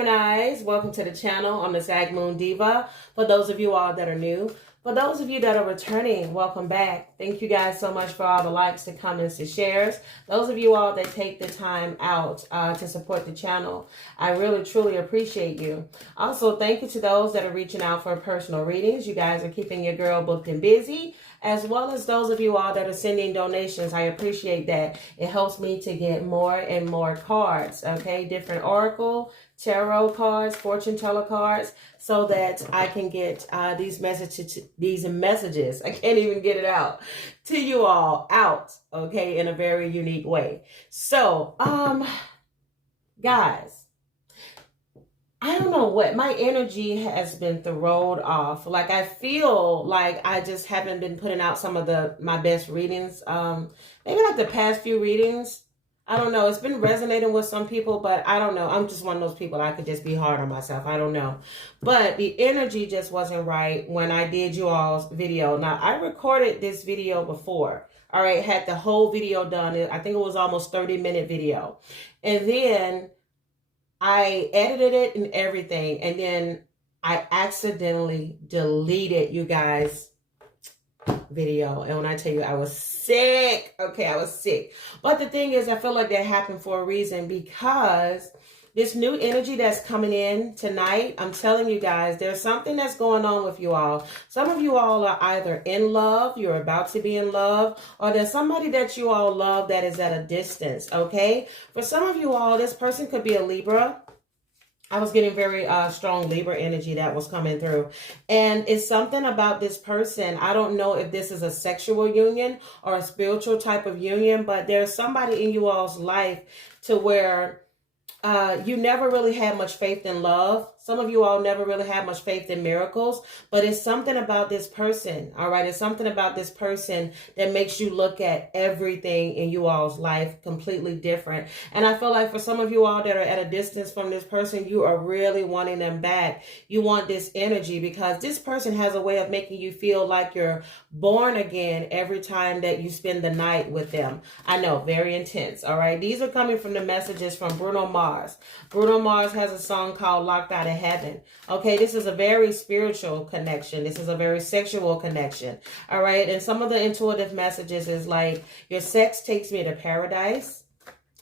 Geminis, welcome to the channel. I'm the Sagmoondiva. For those of you all that are new, for those of you that are returning, welcome back. Thank you guys so much for all the likes, the comments, the shares. Those of you all that take the time out to support the channel, I really truly appreciate you. Also, thank you to those that are reaching out for personal readings. You guys are keeping your girl booked and busy, as well as those of you all that are sending donations. I appreciate that. It helps me to get more and more cards, okay? Different oracle, tarot cards, fortune teller cards, so that I can get these messages, I can't even get it out, to you all out, okay, in a very unique way. So, guys, I don't know what, my energy has been thrown off. Like, I feel like I just haven't been putting out some of my best readings. Maybe like the past few readings. I don't know. It's been resonating with some people, but I don't know. I'm just one of those people. I could just be hard on myself. I don't know. But the energy just wasn't right when I did you all's video. Now, I recorded this video before. All right. Had the whole video done. I think it was almost 30-minute video. And then I edited it and everything. And then I accidentally deleted you guys' video. And when I tell you I was sick, okay, I was sick. But the thing is, I feel like that happened for a reason, because this new energy that's coming in tonight, I'm telling you guys, there's something that's going on with you all. Some of you all are either in love, you're about to be in love, or there's somebody that you all love that is at a distance, okay? For some of you all, this person could be a Libra. I was getting very strong Libra energy that was coming through. And it's something about this person. I don't know if this is a sexual union or a spiritual type of union, but there's somebody in you all's life to where you never really had much faith in love. Some of you all never really had much faith in miracles, but it's something about this person, all right? It's something about this person that makes you look at everything in you all's life completely different. And I feel like for some of you all that are at a distance from this person, you are really wanting them back. You want this energy because this person has a way of making you feel like you're born again every time that you spend the night with them. I know, very intense, all right? These are coming from the messages from Bruno Mars. Bruno Mars has a song called Locked Out of Heaven. Okay, this is a very spiritual connection. This is a very sexual connection. All right, and some of the intuitive messages is like, your sex takes me to paradise.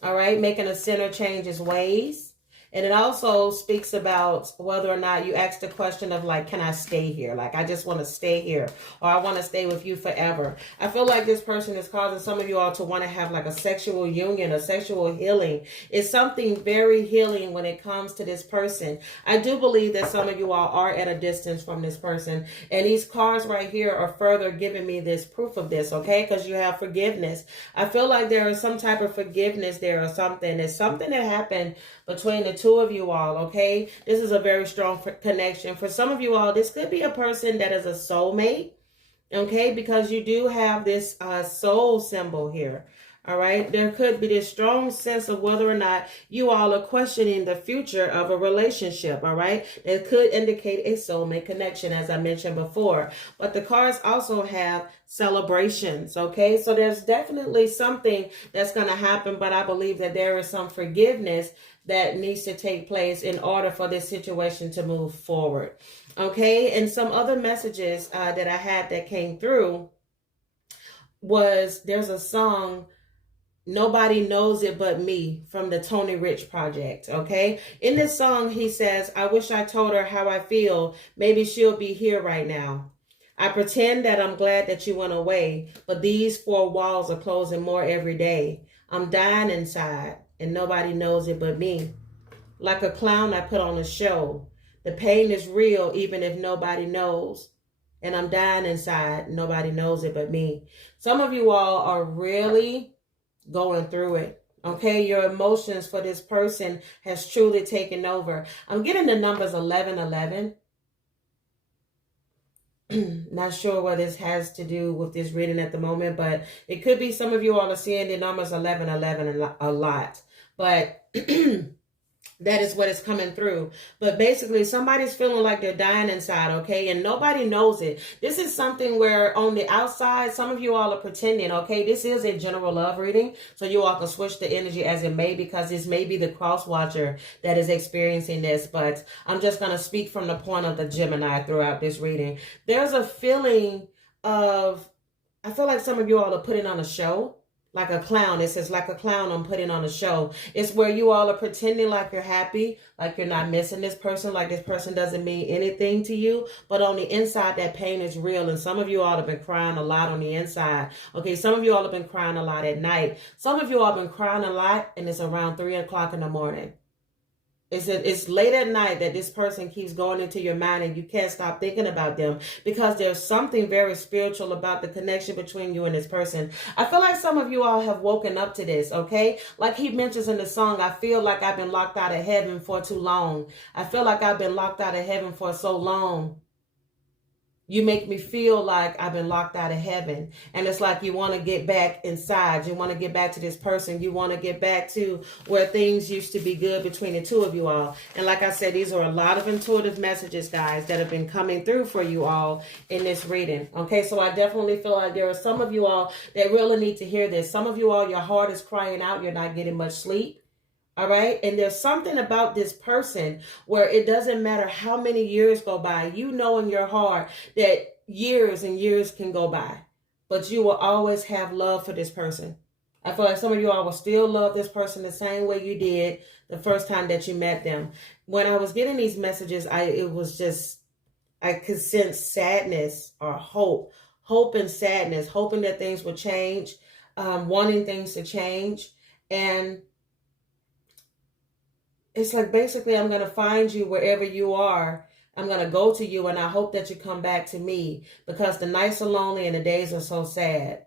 All right, making a sinner change his ways. And it also speaks about whether or not you ask the question of like, can I stay here? Like, I just want to stay here, or I want to stay with you forever. I feel like this person is causing some of you all to want to have like a sexual union, a sexual healing. It's something very healing when it comes to this person. I do believe that some of you all are at a distance from this person. And these cards right here are further giving me this proof of this, okay? Because you have forgiveness. I feel like there is some type of forgiveness there or something. It's something that happened between the two of you all, okay? This is a very strong connection. For some of you all, this could be a person that is a soulmate, okay? Because you do have this soul symbol here, all right? There could be this strong sense of whether or not you all are questioning the future of a relationship, all right? It could indicate a soulmate connection, as I mentioned before. But the cards also have celebrations, okay? So there's definitely something that's going to happen, but I believe that there is some forgiveness that needs to take place in order for this situation to move forward, okay? And some other messages that I had that came through was, there's a song, Nobody Knows It But Me, from the Tony Rich Project, okay? In this song, he says, I wish I told her how I feel. Maybe she'll be here right now. I pretend that I'm glad that you went away, but these four walls are closing more every day. I'm dying inside, and nobody knows it but me. Like a clown I put on a show. The pain is real even if nobody knows. And I'm dying inside, nobody knows it but me. Some of you all are really going through it, okay? Your emotions for this person has truly taken over. I'm getting the numbers 1111. Not sure what this has to do with this reading at the moment, but it could be some of you all are seeing the numbers 1111 a lot. But That is what is coming through. But basically, somebody's feeling like they're dying inside, okay? And nobody knows it. This is something where on the outside, some of you all are pretending, okay? This is a general love reading. So you all can switch the energy as it may, because this may be the cross watcher that is experiencing this. But I'm just going to speak from the point of the Gemini throughout this reading. There's a feeling of, I feel like some of you all are putting on a show. Like a clown. It says like a clown, I'm putting on a show. It's where you all are pretending like you're happy, like you're not missing this person, like this person doesn't mean anything to you. But on the inside, that pain is real. And some of you all have been crying a lot on the inside. Okay, some of you all have been crying a lot at night. Some of you all have been crying a lot, and it's around 3 o'clock in the morning. It's late at night that this person keeps going into your mind, and you can't stop thinking about them, because there's something very spiritual about the connection between you and this person. I feel like some of you all have woken up to this, okay? Like he mentions in the song, I feel like I've been locked out of heaven for too long. I feel like I've been locked out of heaven for so long. You make me feel like I've been locked out of heaven. And it's like you want to get back inside. You want to get back to this person. You want to get back to where things used to be good between the two of you all. And like I said, these are a lot of intuitive messages, guys, that have been coming through for you all in this reading. Okay, so I definitely feel like there are some of you all that really need to hear this. Some of you all, your heart is crying out. You're not getting much sleep. All right. And there's something about this person where it doesn't matter how many years go by. You know in your heart that years and years can go by, but you will always have love for this person. I feel like some of you all will still love this person the same way you did the first time that you met them. When I was getting these messages, I could sense sadness or hope and sadness, hoping that things would change, wanting things to change. And it's like, basically, I'm going to find you wherever you are. I'm going to go to you, and I hope that you come back to me, because the nights are lonely and the days are so sad.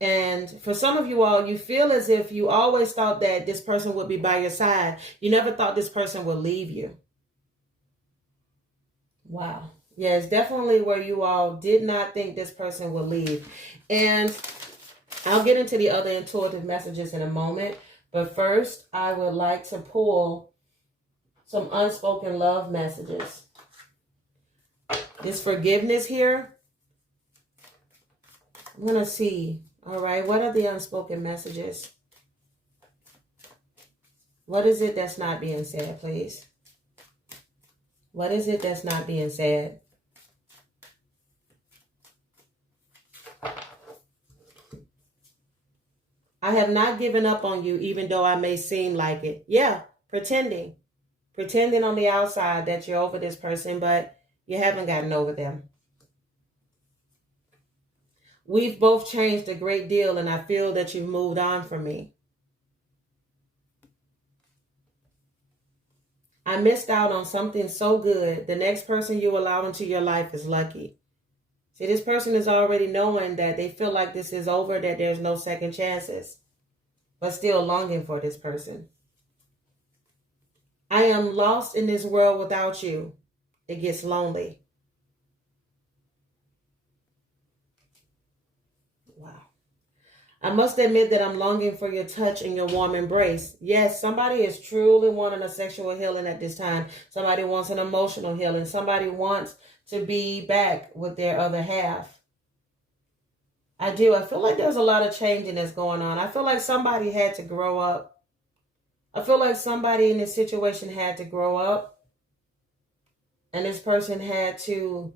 And for some of you all, you feel as if you always thought that this person would be by your side. You never thought this person would leave you. Wow. Yeah, it's definitely where you all did not think this person would leave. And I'll get into the other intuitive messages in a moment. But first, I would like to pull some unspoken love messages. This forgiveness here, I'm going to see, all right, what are the unspoken messages? What is it that's not being said, please? What is it that's not being said? I have not given up on you, even though I may seem like it. Yeah, pretending. Pretending on the outside that you're over this person, but you haven't gotten over them. We've both changed a great deal, and I feel that you've moved on from me. I missed out on something so good. The next person you allow into your life is lucky. See, this person is already knowing that they feel like this is over, that there's no second chances, but still longing for this person. I am lost in this world without you. It gets lonely. Wow. I must admit that I'm longing for your touch and your warm embrace. Yes, somebody is truly wanting a sexual healing at this time. Somebody wants an emotional healing. Somebody wants to be back with their other half. I do. I feel like there's a lot of changing that's going on. I feel like somebody had to grow up. I feel like somebody in this situation had to grow up. And this person had to...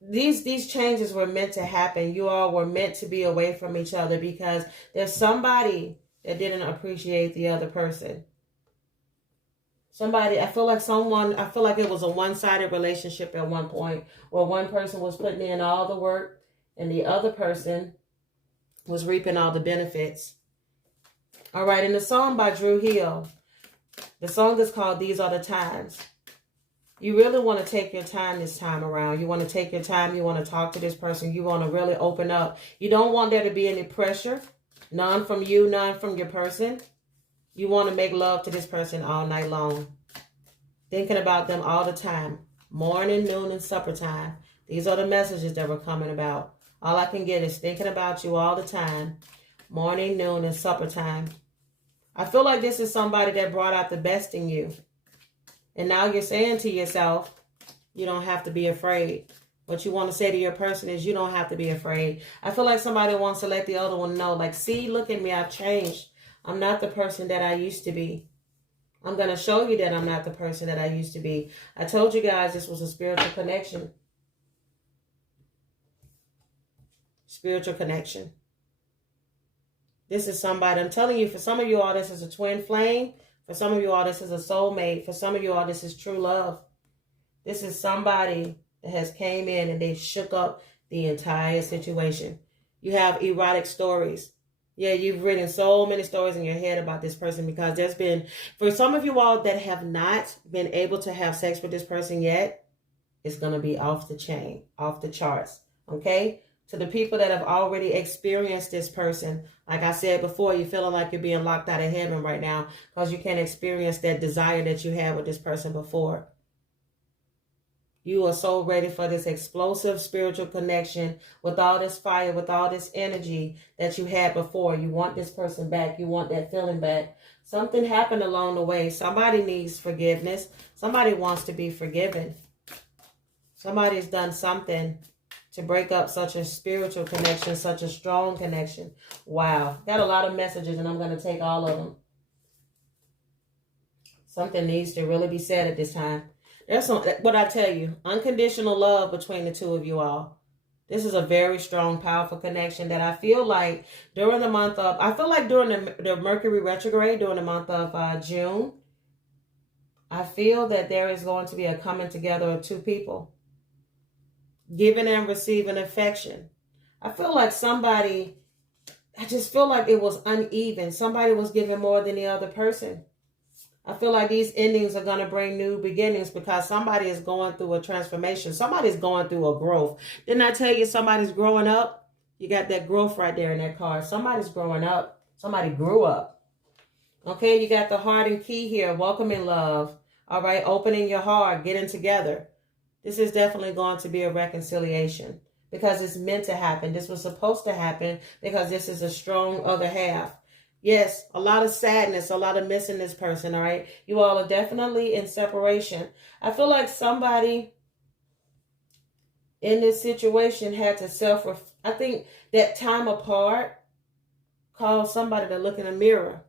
These changes were meant to happen. You all were meant to be away from each other, because there's somebody that didn't appreciate the other person. I feel like it was a one-sided relationship at one point, where one person was putting in all the work and the other person was reaping all the benefits. All right, in the song by Drew Hill, the song is called These Are the Times. You really want to take your time this time around. You want to take your time. You want to talk to this person. You want to really open up. You don't want there to be any pressure. None from you, none from your person. You want to make love to this person all night long. Thinking about them all the time. Morning, noon, and supper time. These are the messages that we're coming about. All I can get is thinking about you all the time. Morning, noon, and supper time. I feel like this is somebody that brought out the best in you. And now you're saying to yourself, you don't have to be afraid. What you want to say to your person is you don't have to be afraid. I feel like somebody wants to let the other one know, like, see, look at me, I've changed. I'm not the person that I used to be. I'm going to show you that I'm not the person that I used to be. I told you guys this was a spiritual connection. Spiritual connection. This is somebody, I'm telling you, for some of you all, this is a twin flame. For some of you all, this is a soulmate. For some of you all, this is true love. This is somebody that has came in and they shook up the entire situation. You have erotic stories. Yeah, you've written so many stories in your head about this person because there's been, for some of you all that have not been able to have sex with this person yet, it's going to be off the chain, off the charts, okay? To the people that have already experienced this person, like I said before, you're feeling like you're being locked out of heaven right now because you can't experience that desire that you had with this person before. You are so ready for this explosive spiritual connection with all this fire, with all this energy that you had before. You want this person back. You want that feeling back. Something happened along the way. Somebody needs forgiveness. Somebody wants to be forgiven. Somebody's done something to break up such a spiritual connection, such a strong connection. Wow. Got a lot of messages and I'm going to take all of them. Something needs to really be said at this time. There's some, what I tell you, unconditional love between the two of you all. This is a very strong, powerful connection that I feel like during the month of, I feel like during the Mercury retrograde, during the month of June, I feel that there is going to be a coming together of two people. Giving and receiving affection. I feel like somebody, I just feel like it was uneven. Somebody was giving more than the other person. I feel like these endings are going to bring new beginnings because somebody is going through a transformation. Somebody's going through a growth. Didn't I tell you somebody's growing up? You got that growth right there in that card. Somebody's growing up. Somebody grew up. Okay, you got the heart and key here. Welcoming love. All right, opening your heart, getting together. This is definitely going to be a reconciliation because it's meant to happen. This was supposed to happen because this is a strong other half. Yes, a lot of sadness, a lot of missing this person, all right? You all are definitely in separation. I feel like somebody in this situation had to I think that time apart caused somebody to look in a mirror,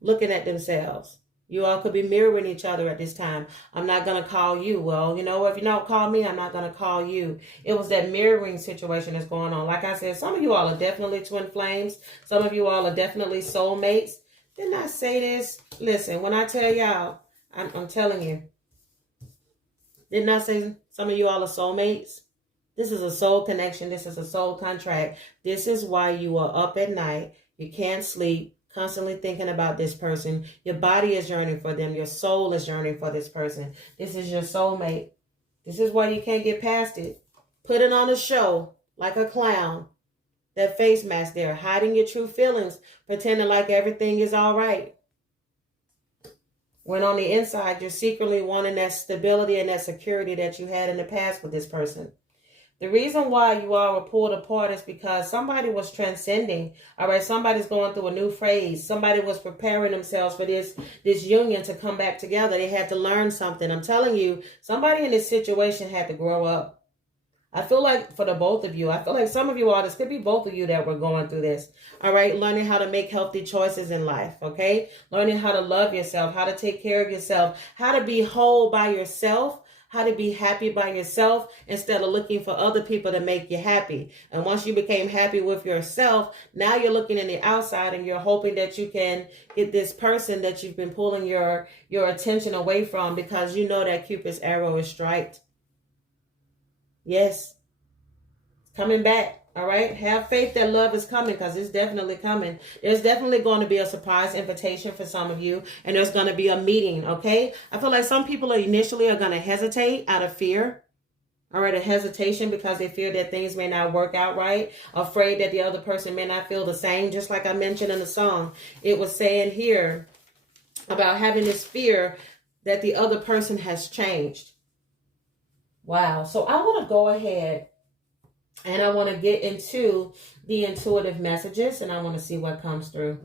looking at themselves. You all could be mirroring each other at this time. I'm not going to call you. Well, you know, if you don't call me, I'm not going to call you. It was that mirroring situation that's going on. Like I said, some of you all are definitely twin flames. Some of you all are definitely soulmates. Didn't I say this? Listen, when I tell y'all, I'm telling you. Didn't I say some of you all are soulmates? This is a soul connection. This is a soul contract. This is why you are up at night. You can't sleep. Constantly thinking about this person. Your body is yearning for them. Your soul is yearning for this person. This is your soulmate. This is why you can't get past it. Putting on a show like a clown. That face mask there. Hiding your true feelings. Pretending like everything is all right. When on the inside, you're secretly wanting that stability and that security that you had in the past with this person. The reason why you all were pulled apart is because somebody was transcending. All right, somebody's going through a new phase. Somebody was preparing themselves for this union to come back together. They had to learn something. I'm telling you, somebody in this situation had to grow up. I feel like for the both of you, I feel like some of you all, this could be both of you that were going through this. All right, learning how to make healthy choices in life, okay? Learning how to love yourself, how to take care of yourself, how to be whole by yourself. How to be happy by yourself instead of looking for other people to make you happy. And once you became happy with yourself, now you're looking in the outside and you're hoping that you can get this person that you've been pulling your attention away from because you know that Cupid's arrow is striped. Yes, it's coming back. All right. Have faith that love is coming because it's definitely coming. There's definitely going to be a surprise invitation for some of you. And there's going to be a meeting. OK, I feel like some people initially are going to hesitate out of fear. All right. A hesitation because they fear that things may not work out right. Afraid that the other person may not feel the same. Just like I mentioned in the song, it was saying here about having this fear that the other person has changed. Wow. So I want to go ahead. And I want to get into the intuitive messages and I want to see what comes through.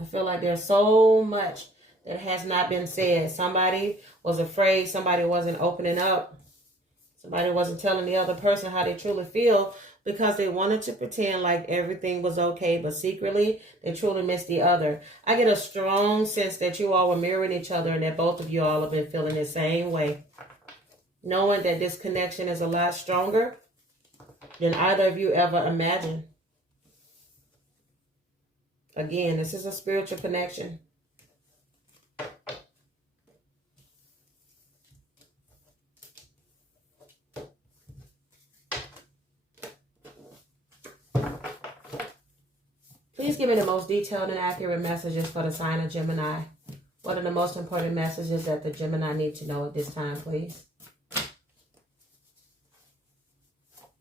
I feel like there's so much that has not been said. Somebody was afraid. Somebody wasn't opening up. Somebody wasn't telling the other person how they truly feel because they wanted to pretend like everything was okay, but secretly they truly missed the other. I get a strong sense that you all were mirroring each other and that both of you all have been feeling the same way. Knowing that this connection is a lot stronger than either of you ever imagined. Again, this is a spiritual connection. Please give me the most detailed and accurate messages for the sign of Gemini. What are the most important messages that the Gemini need to know at this time, please?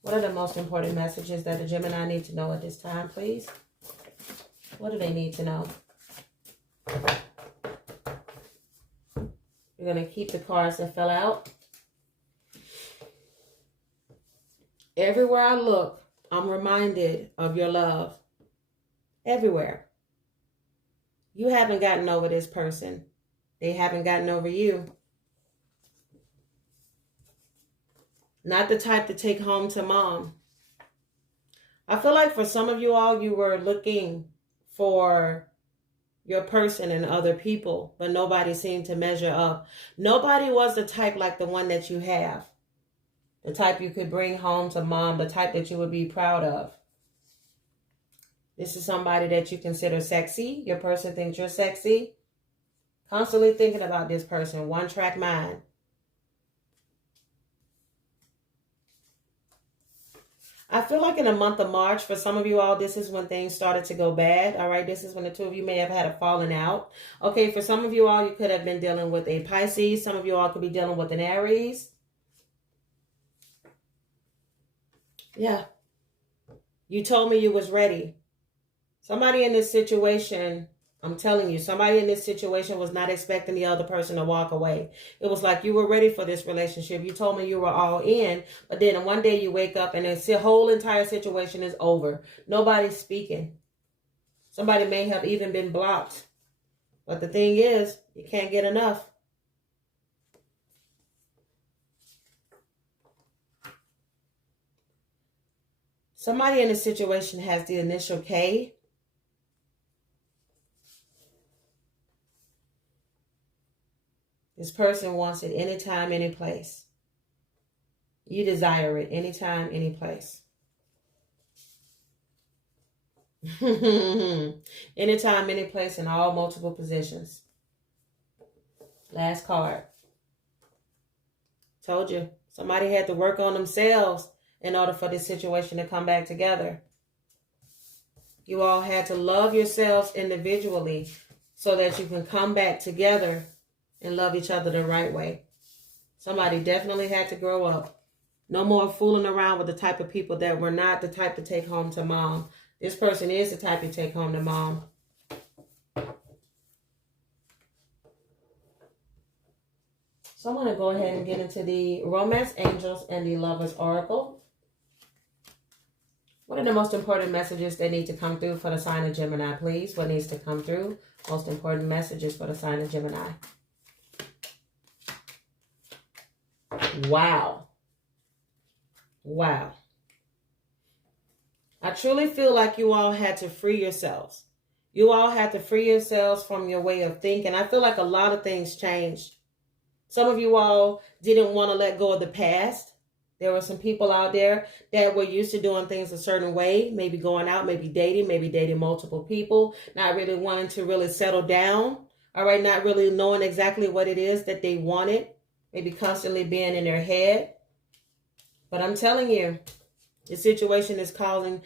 What are the most important messages that the Gemini need to know at this time, please? What do they need to know? We're going to keep the cards that fell out. Everywhere I look, I'm reminded of your love. Everywhere. You haven't gotten over this person. They haven't gotten over you. Not the type to take home to mom. I feel like for some of you all, you were looking for your person and other people, but nobody seemed to measure up. Nobody was the type like the one that you have. The type you could bring home to mom, the type that you would be proud of. This is somebody that you consider sexy. Your person thinks you're sexy. Constantly thinking about this person. One-track mind. I feel like in the month of March, for some of you all, this is when things started to go bad. All right, this is when the two of you may have had a falling out. Okay, for some of you all, you could have been dealing with a Pisces. Some of you all could be dealing with an Aries. Yeah. You told me you was ready. Somebody in this situation, I'm telling you, somebody in this situation was not expecting the other person to walk away. It was like you were ready for this relationship. You told me you were all in, but then one day you wake up and the whole entire situation is over. Nobody's speaking. Somebody may have even been blocked. But the thing is, you can't get enough. Somebody in this situation has the initial K. This person wants it anytime, any place. You desire it anytime, any place. Anytime, any place, in all multiple positions. Last card. Told you. Somebody had to work on themselves in order for this situation to come back together. You all had to love yourselves individually so that you can come back together and love each other the right way. Somebody definitely had to grow up. No more fooling around with the type of people that were not the type to take home to mom. This person is the type to take home to mom. So I'm going to go ahead and get into the Romance Angels and the Lovers Oracle. What are the most important messages that need to come through for the sign of Gemini, please? What needs to come through? Most important messages for the sign of Gemini. Wow. Wow. I truly feel like you all had to free yourselves. You all had to free yourselves from your way of thinking. I feel like a lot of things changed. Some of you all didn't want to let go of the past. There were some people out there that were used to doing things a certain way, maybe going out, maybe dating multiple people, not really wanting to really settle down, all right, not really knowing exactly what it is that they wanted, maybe constantly being in their head. But I'm telling you, the situation is calling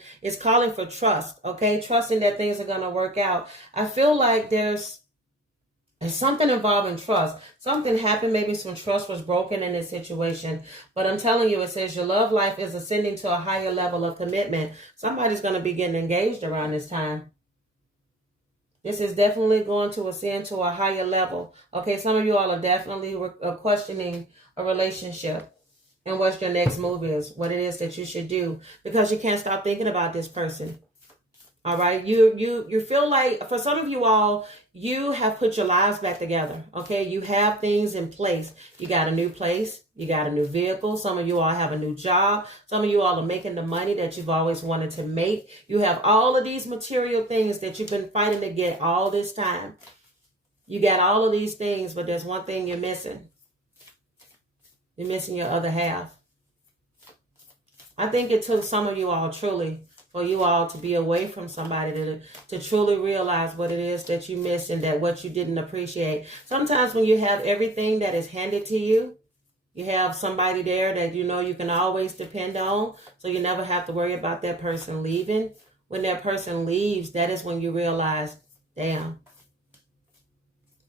for trust, okay? Trusting that things are going to work out. I feel like there's something involving trust. Something happened, maybe some trust was broken in this situation. But I'm telling you, it says your love life is ascending to a higher level of commitment. Somebody's going to be getting engaged around this time. This is definitely going to ascend to a higher level. Okay, some of you all are definitely questioning a relationship and what your next move is, what it is that you should do, because you can't stop thinking about this person. All right. You feel like, for some of you all, you have put your lives back together. Okay. You have things in place. You got a new place. You got a new vehicle. Some of you all have a new job. Some of you all are making the money that you've always wanted to make. You have all of these material things that you've been fighting to get all this time. You got all of these things, but there's one thing you're missing. You're missing your other half. I think it took some of you all truly for you all to be away from somebody to truly realize what it is that you missed and that what you didn't appreciate. Sometimes when you have everything that is handed to you, you have somebody there that you know you can always depend on, so you never have to worry about that person leaving. When that person leaves, that is when you realize, damn,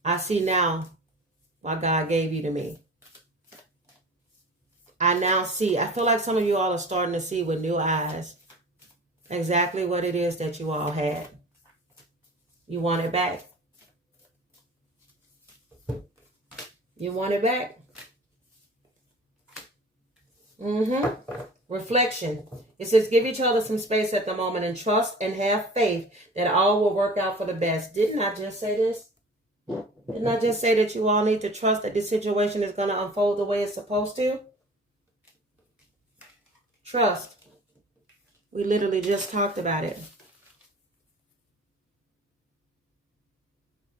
I see now why God gave you to me. I now see. I feel like some of you all are starting to see with new eyes exactly what it is that you all had. You want it back. You want it back. Reflection. It says, give each other some space at the moment and trust and have faith that all will work out for the best. Didn't I just say this? Didn't I just say that you all need to trust that this situation is going to unfold the way it's supposed to? Trust. We literally just talked about it.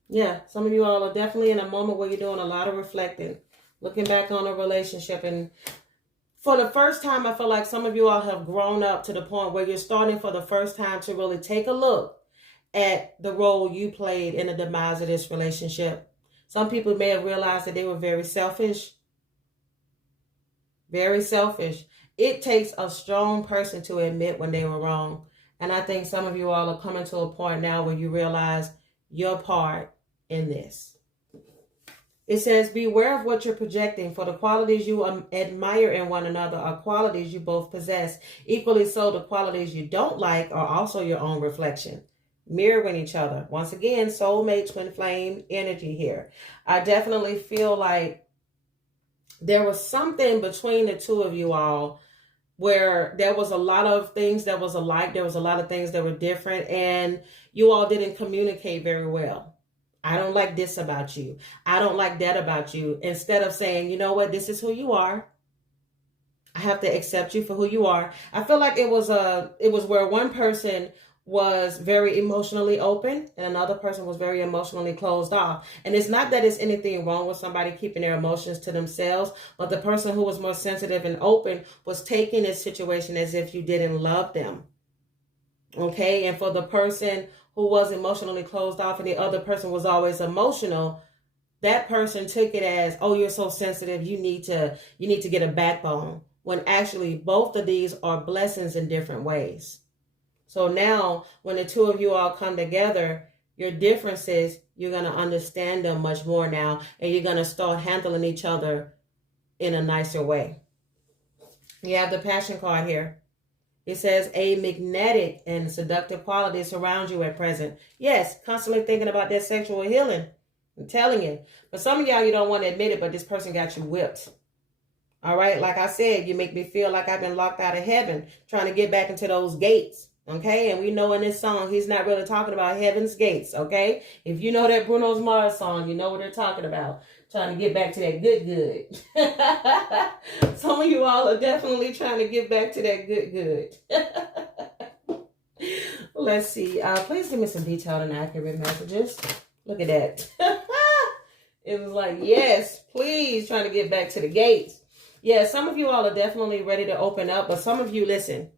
Yeah, some of you all are definitely in a moment where you're doing a lot of reflecting, looking back on a relationship. And for the first time, I feel like some of you all have grown up to the point where you're starting for the first time to really take a look at the role you played in the demise of this relationship. Some people may have realized that they were very selfish. Very selfish. It takes a strong person to admit when they were wrong. And I think some of you all are coming to a point now where you realize your part in this. It says, beware of what you're projecting, for the qualities you admire in one another are qualities you both possess. Equally so, the qualities you don't like are also your own reflection, mirroring each other. Once again, soulmate, twin flame energy here. I definitely feel like there was something between the two of you all where there was a lot of things that was alike. There was a lot of things that were different, and you all didn't communicate very well. I don't like this about you. I don't like that about you. Instead of saying, you know what, this is who you are. I have to accept you for who you are. I feel like it was where one person was very emotionally open and another person was very emotionally closed off. And it's not that it's anything wrong with somebody keeping their emotions to themselves, but the person who was more sensitive and open was taking this situation as if you didn't love them. Okay. And for the person who was emotionally closed off and the other person was always emotional, that person took it as, oh, you're so sensitive. You need to get a backbone, when actually both of these are blessings in different ways. So now when the two of you all come together, your differences, you're going to understand them much more now, and you're going to start handling each other in a nicer way. You have the Passion card here. It says a magnetic and seductive quality surrounds you at present. Yes, constantly thinking about that sexual healing. I'm telling you. But some of y'all, you don't want to admit it, but this person got you whipped. All right. Like I said, you make me feel like I've been locked out of heaven, trying to get back into those gates. Okay, and we know in this song, he's not really talking about heaven's gates, okay? If you know that Bruno Mars song, you know what they're talking about. Trying to get back to that good. Some of you all are definitely trying to get back to that good. Let's see. Please give me some detailed and accurate messages. Look at that. It was like, yes, please, trying to get back to the gates. Yeah, some of you all are definitely ready to open up, but some of you, listen.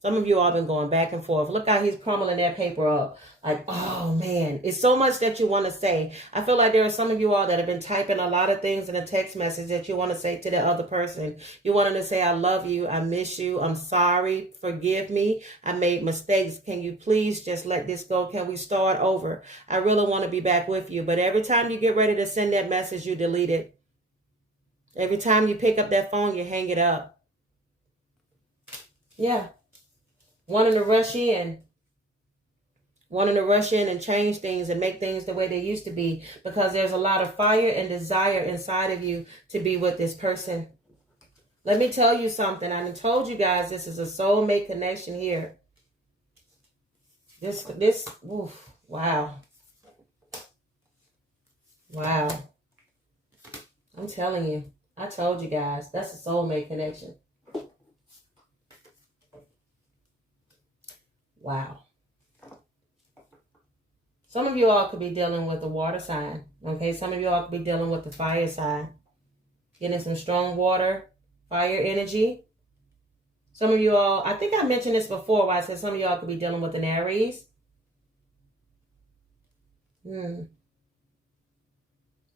Some of you all been going back and forth. Look how he's crumbling that paper up. Like, oh, man. It's so much that you want to say. I feel like there are some of you all that have been typing a lot of things in a text message that you want to say to the other person. You want to say, I love you. I miss you. I'm sorry. Forgive me. I made mistakes. Can you please just let this go? Can we start over? I really want to be back with you. But every time you get ready to send that message, you delete it. Every time you pick up that phone, you hang it up. Yeah. Wanting to rush in and change things and make things the way they used to be, because there's a lot of fire and desire inside of you to be with this person. Let me tell you something. I told you guys this is a soulmate connection here. Oof, wow. Wow. I'm telling you. I told you guys. That's a soulmate connection. Wow. Some of you all could be dealing with the water sign. Okay. Some of you all could be dealing with the fire sign. Getting some strong water, fire energy. Some of you all, I think I mentioned this before where I said some of y'all could be dealing with an Aries.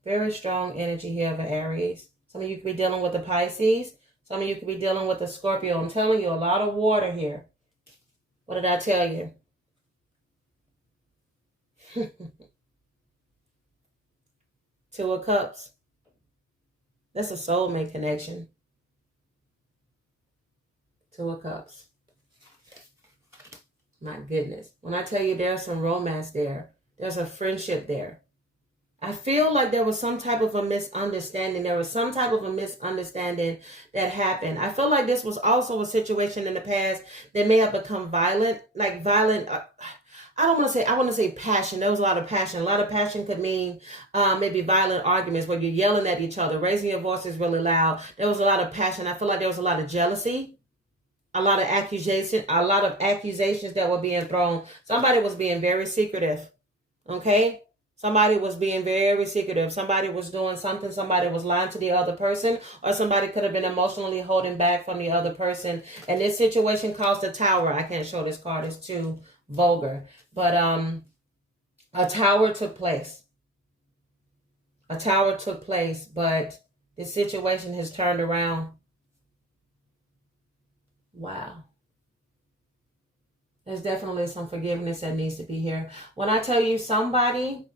Very strong energy here of an Aries. Some of you could be dealing with the Pisces. Some of you could be dealing with the Scorpio. I'm telling you, a lot of water here. What did I tell you? Two of Cups. That's a soulmate connection. Two of Cups. My goodness. When I tell you there's some romance there, there's a friendship there. I feel like there was some type of a misunderstanding. There was some type of a misunderstanding that happened. I feel like this was also a situation in the past that may have become violent. Like violent, I want to say passion. There was a lot of passion. A lot of passion could mean maybe violent arguments where you're yelling at each other, raising your voices really loud. There was a lot of passion. I feel like there was a lot of jealousy. A lot of accusations that were being thrown. Somebody was being very secretive. Okay? Somebody was being very secretive. Somebody was doing something. Somebody was lying to the other person. Or somebody could have been emotionally holding back from the other person. And this situation caused a tower. I can't show this card. It's too vulgar. But a tower took place. A tower took place. But this situation has turned around. Wow. There's definitely some forgiveness that needs to be here. When I tell you somebody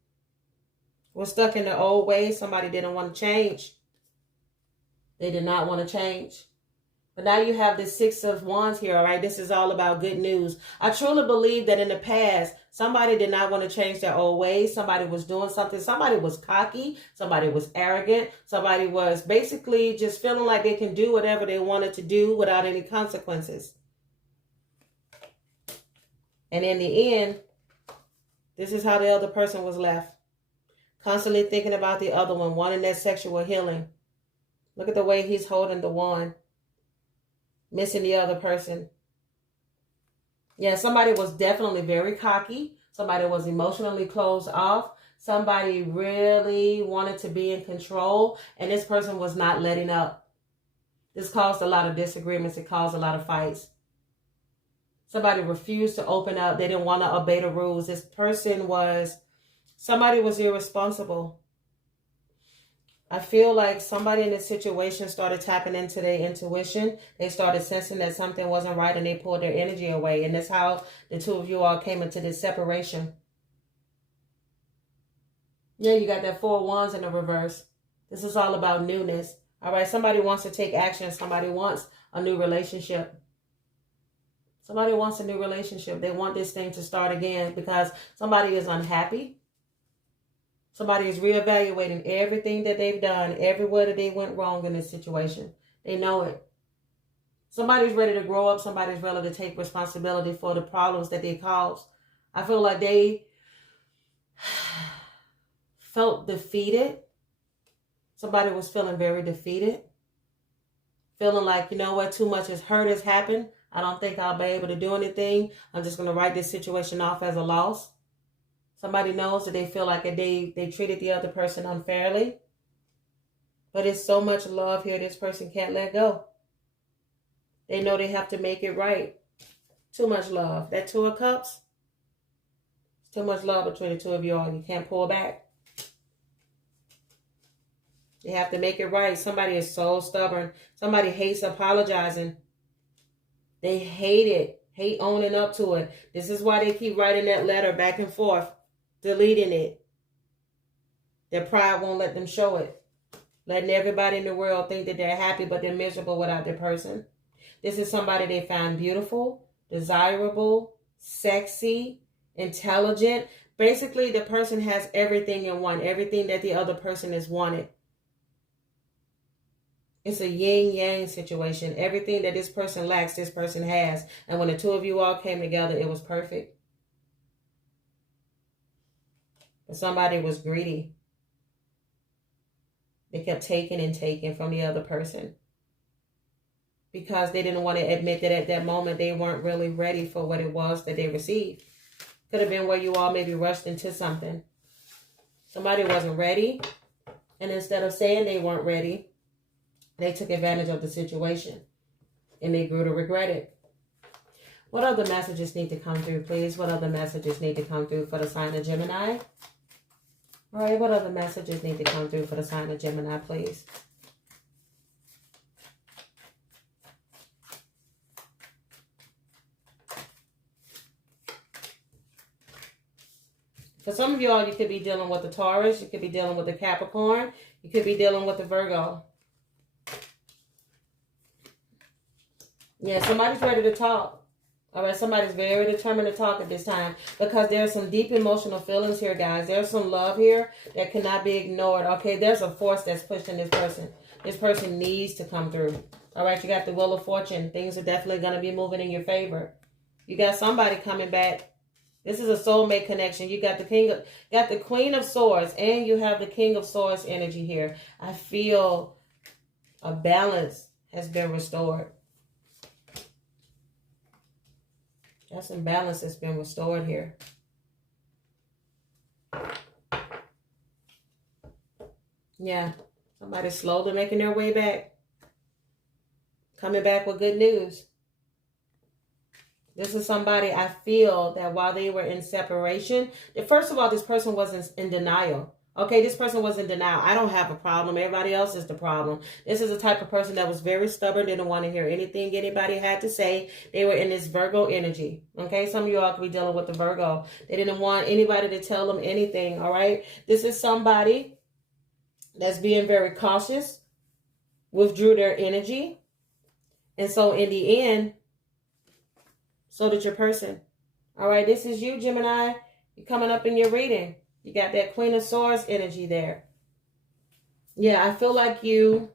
was stuck in the old ways, somebody didn't want to change. They did not want to change. But now you have the Six of Wands here, all right? This is all about good news. I truly believe that in the past, somebody did not want to change their old ways. Somebody was doing something. Somebody was cocky. Somebody was arrogant. Somebody was basically just feeling like they can do whatever they wanted to do without any consequences. And in the end, this is how the other person was left. Constantly thinking about the other one, wanting that sexual healing. Look at the way he's holding the wand. Missing the other person. Yeah, somebody was definitely very cocky. Somebody was emotionally closed off. Somebody really wanted to be in control. And this person was not letting up. This caused a lot of disagreements. It caused a lot of fights. Somebody refused to open up. They didn't want to obey the rules. Somebody was irresponsible. I feel like somebody in this situation started tapping into their intuition. They started sensing that something wasn't right and they pulled their energy away. And that's how the two of you all came into this separation. Yeah, you got that Four of Wands in the reverse. This is all about newness. All right, somebody wants to take action. Somebody wants a new relationship. Somebody wants a new relationship. They want this thing to start again because somebody is unhappy. Somebody is reevaluating everything that they've done, everywhere that they went wrong in this situation. They know it. Somebody's ready to grow up. Somebody's ready to take responsibility for the problems that they caused. I feel like they felt defeated. Somebody was feeling very defeated. Feeling like, you know what, too much hurt has happened. I don't think I'll be able to do anything. I'm just going to write this situation off as a loss. Somebody knows that they feel like they treated the other person unfairly. But it's so much love here, this person can't let go. They know they have to make it right. Too much love. That Two of Cups. Too much love between the two of you all. You can't pull back. You have to make it right. Somebody is so stubborn. Somebody hates apologizing. They hate it. Hate owning up to it. This is why they keep writing that letter back and forth. Deleting it. Their pride won't let them show it. Letting everybody in the world think that they're happy, but they're miserable without their person. This is somebody they find beautiful, desirable, sexy, intelligent. Basically, the person has everything in one. Everything that the other person has wanted. It's a yin-yang situation. Everything that this person lacks, this person has. And when the two of you all came together, it was perfect. But somebody was greedy. They kept taking and taking from the other person because they didn't want to admit that at that moment they weren't really ready for what it was that they received. Could have been where you all maybe rushed into something. Somebody wasn't ready, and instead of saying they weren't ready, they took advantage of the situation, and they grew to regret it. What other messages need to come through, please? What other messages need to come through for the sign of Gemini? All right, what other messages need to come through for the sign of Gemini, please? For some of y'all, you could be dealing with the Taurus. You could be dealing with the Capricorn. You could be dealing with the Virgo. Yeah, somebody's ready to talk. All right, somebody's very determined to talk at this time because there's some deep emotional feelings here, guys. There's some love here that cannot be ignored. Okay, there's a force that's pushing this person. This person needs to come through. All right, you got the Wheel of Fortune. Things are definitely going to be moving in your favor. You got somebody coming back. This is a soulmate connection. You got the Queen of Swords, and you have the King of Swords energy here. I feel a balance has been restored. That's some balance that's been restored here. Yeah, somebody's slowly making their way back. Coming back with good news. This is somebody I feel that while they were in separation, first of all, this person wasn't in denial. Okay, this person was in denial. I don't have a problem. Everybody else is the problem. This is the type of person that was very stubborn, didn't want to hear anything anybody had to say. They were in this Virgo energy. Okay, some of you all could be dealing with the Virgo. They didn't want anybody to tell them anything, all right? This is somebody that's being very cautious, withdrew their energy. And so in the end, so did your person. All right, this is you, Gemini. You're coming up in your reading. You got that Queen of Swords energy there. Yeah, I feel like you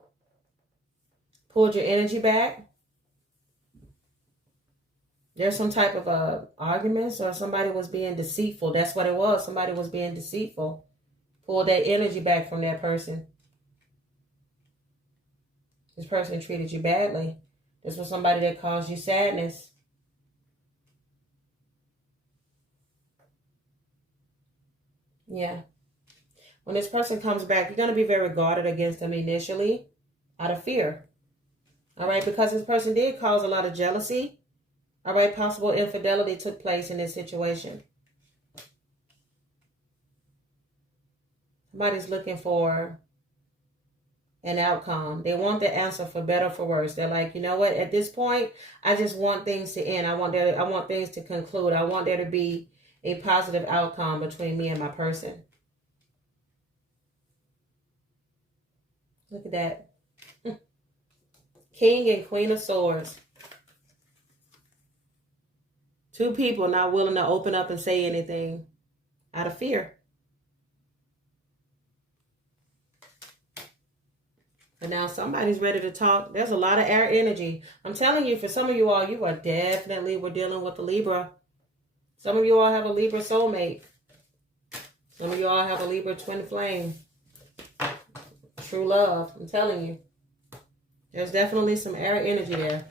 pulled your energy back. There's some type of arguments or somebody was being deceitful. That's what it was. Somebody was being deceitful. Pull that energy back from that person. This person treated you badly. This was somebody that caused you sadness. Yeah. When this person comes back, you're going to be very guarded against them initially out of fear. All right. Because this person did cause a lot of jealousy. All right. Possible infidelity took place in this situation. Somebody's looking for an outcome. They want the answer for better or for worse. They're like, you know what? At this point, I just want things to end. I want things to conclude. I want there to be a positive outcome between me and my person. Look at that. King and Queen of Swords. Two people not willing to open up and say anything out of fear. But now somebody's ready to talk. There's a lot of air energy. I'm telling you, for some of you all, you are definitely, we're dealing with a Libra. Some of you all have a Libra soulmate. Some of you all have a Libra twin flame. True love. I'm telling you. There's definitely some air energy there.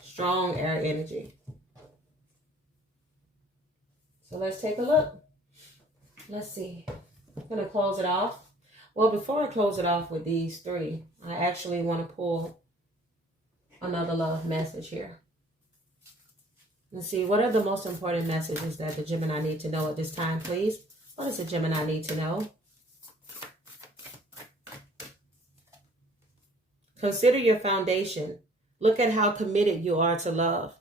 Strong air energy. So let's take a look. Let's see. I'm going to close it off. Well, before I close it off with these three, I actually want to pull another love message here. Let's see, what are the most important messages that the Gemini need to know at this time, please? What does the Gemini need to know? Consider your foundation. Look at how committed you are to love.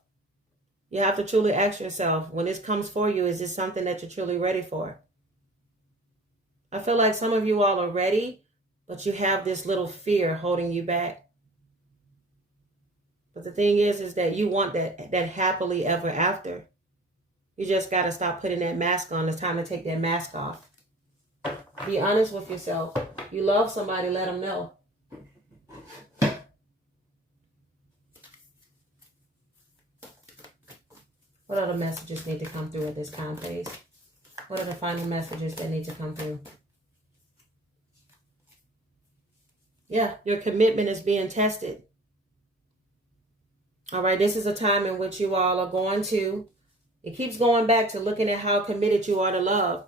You have to truly ask yourself, when this comes for you, is this something that you're truly ready for? I feel like some of you all are ready, but you have this little fear holding you back. But the thing is that you want that happily ever after. You just got to stop putting that mask on. It's time to take that mask off. Be honest with yourself. You love somebody, let them know. What other messages need to come through at this time, please? What are the final messages that need to come through? Yeah, your commitment is being tested. All right, this is a time in which you all are going to, it keeps going back to looking at how committed you are to love.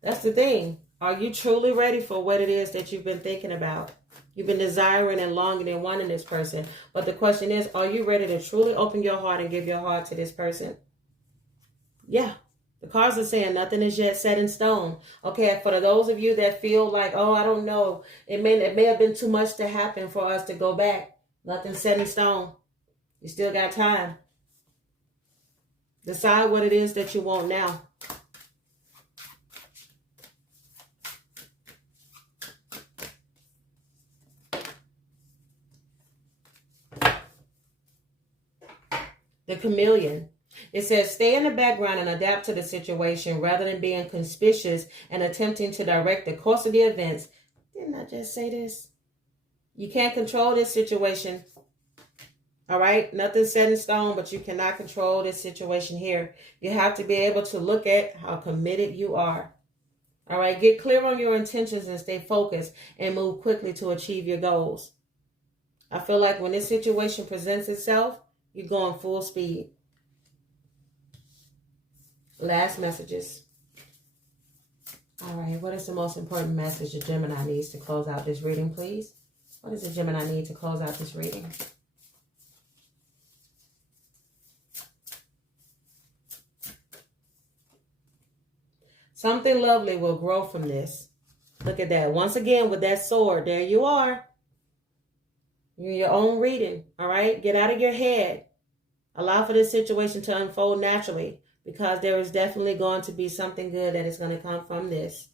That's the thing. Are you truly ready for what it is that you've been thinking about? You've been desiring and longing and wanting this person. But the question is, are you ready to truly open your heart and give your heart to this person? Yeah. The cards are saying nothing is yet set in stone. Okay, for those of you that feel like, oh, I don't know, it may have been too much to happen for us to go back. Nothing set in stone. You still got time. Decide what it is that you want now. The Chameleon. It says, stay in the background and adapt to the situation rather than being conspicuous and attempting to direct the course of the events. Didn't I just say this? You can't control this situation. All right? Nothing's set in stone, but you cannot control this situation here. You have to be able to look at how committed you are. All right? Get clear on your intentions and stay focused and move quickly to achieve your goals. I feel like when this situation presents itself, you're going full speed. Last messages. All right, what is the most important message the Gemini needs to close out this reading, please? What does the Gemini need to close out this reading? Something lovely will grow from this. Look at that. Once again, with that sword, there you are. You're your own reading, all right? Get out of your head. Allow for this situation to unfold naturally, because there is definitely going to be something good that is going to come from this.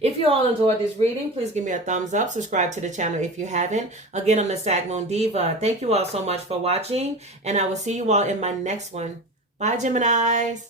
If you all enjoyed this reading, please give me a thumbs up. Subscribe to the channel if you haven't. Again, I'm the Sagmoondiva. Thank you all so much for watching, and I will see you all in my next one. Bye, Geminis.